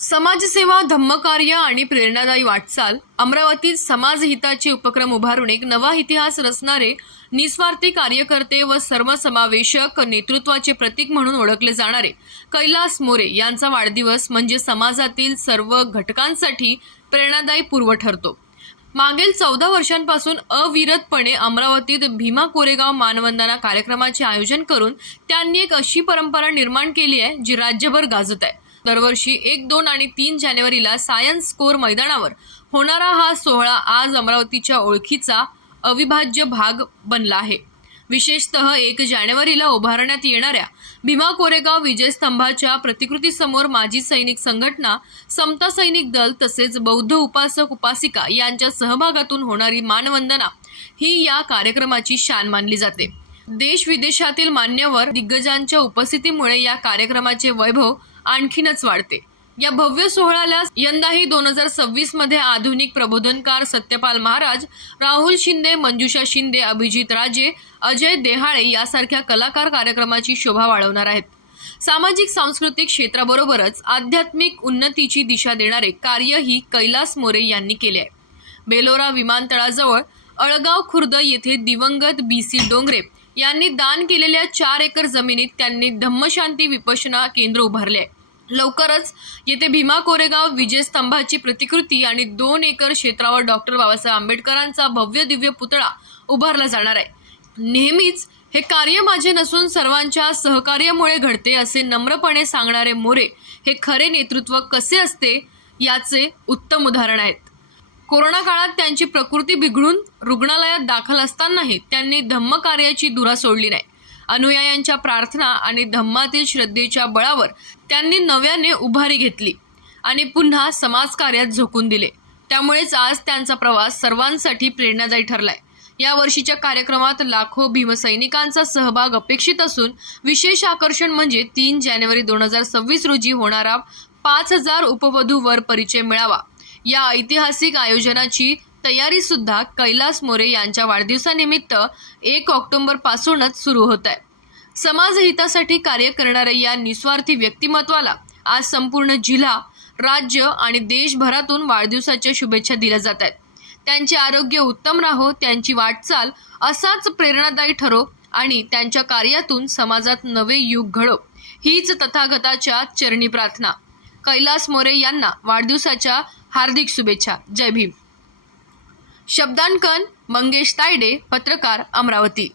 समाजसेवा धम्मकार्य आणि प्रेरणादायी वाटचाल अमरावतीत समाजहिताचे उपक्रम उभारून एक नवा इतिहास रचणारे निस्वार्थी कार्यकर्ते व सर्वसमावेशक नेतृत्वाचे प्रतीक म्हणून ओळखले जाणारे कैलास मोरे यांचा वाढदिवस म्हणजे समाजातील सर्व घटकांसाठी प्रेरणादायी पूर्व ठरतो. मागील चौदा वर्षांपासून अविरतपणे अमरावतीत भीमा कोरेगाव मानवंदना कार्यक्रमाचे आयोजन करून त्यांनी एक अशी परंपरा निर्माण केली आहे जी राज्यभर गाजत आहे. दरवर्षी एक दोन आणि तीन जानेवारीला सायन्स कोर मैदानावर होणारा हा सोहळा आज अमरावतीच्या ओळखीचा अविभाज्य भाग बनला आहे. विशेषतः एक जानेवारीला उभारण्यात येणाऱ्या भीमा कोरेगाव विजयस्तंभाच्या प्रतिकृतीसमोर माजी सैनिक संघटना समता सैनिक दल तसेच बौद्ध उपासक उपासिका यांच्या सहभागातून होणारी मानवंदना ही या कार्यक्रमाची शान मानली जाते. देश विदेशातील मान्यवर दिग्गजांच्या उपस्थितीमुळे या कार्यक्रमाचे वैभव आणखीनच वाढते. या भव्य सोहळ्याला यंदाही दोन हजार सव्वीसमध्ये आधुनिक प्रबोधनकार सत्यपाल महाराज राहुल शिंदे मंजुषा शिंदे अभिजित राजे अजय देहाळे यासारख्या कलाकार कार्यक्रमाची शोभा वाढवणार आहेत. सामाजिक सांस्कृतिक क्षेत्राबरोबरच आध्यात्मिक उन्नतीची दिशा देणारे कार्यही कैलास मोरे यांनी केले आहे. बेलोरा विमानतळाजवळ अळगाव खुर्द येथे दिवंगत बी सी डोंगरे यांनी दान केलेल्या चार एकर जमिनीत त्यांनी धम्मशांती विपशना केंद्र उभारले आहे. लवकरच येथे भीमा कोरेगाव विजयस्तंभाची प्रतिकृती आणि दोन एकर क्षेत्रावर डॉक्टर बाबासाहेब आंबेडकरांचा भव्य दिव्य पुतळा उभारला जाणार आहे. नेहमीच हे कार्य माझे नसून सर्वांच्या सहकार्यामुळे घडते असे नम्रपणे सांगणारे मोरे हे खरे नेतृत्व कसे असते याचे उत्तम उदाहरण आहेत. कोरोना काळात त्यांची प्रकृती बिघडून रुग्णालयात दाखल असतानाही त्यांनी धम्मकार्याची धुरा सोडली नाही. अनुयायांच्या प्रार्थना आणि धम्मातील श्रद्धेच्या बळावर त्यांनी नव्याने उभारी घेतली आणि पुन्हा समाजकार्यात झोकून दिले. त्यामुळेच आज त्यांचा प्रवास सर्वांसाठी प्रेरणादायी ठरलाय. या वर्षीच्या कार्यक्रमात लाखो भीमसैनिकांचा सहभाग अपेक्षित असून विशेष आकर्षण म्हणजे तीन जानेवारी दोन हजार सव्वीस रोजी होणारा पाच हजार उपवधू वर परिचय मिळावा. या ऐतिहासिक आयोजनाची तयारी सुद्धा कैलास मोरे यांच्या वाढदिवसानिमित्त एक ऑक्टोबर पासूनच सुरू होत आहे समाजहितासाठी कार्य करणाऱ्या या निस्वार्थी व्यक्तिमत्वाला आज संपूर्ण जिल्हा राज्य आणि देशभरातून वाढदिवसाच्या शुभेच्छा दिल्या जात आहेत त्यांचे आरोग्य उत्तम राहो त्यांची वाटचाल असाच प्रेरणादायी ठरो आणि त्यांच्या कार्यातून समाजात नवे युग घडो हीच तथागताच्या चरणी प्रार्थना. कैलास मोरे यांना वाढदिवसाच्या हार्दिक शुभेच्छा. जय भीम. शब्दांकन मंगेश तायडे पत्रकार अमरावती.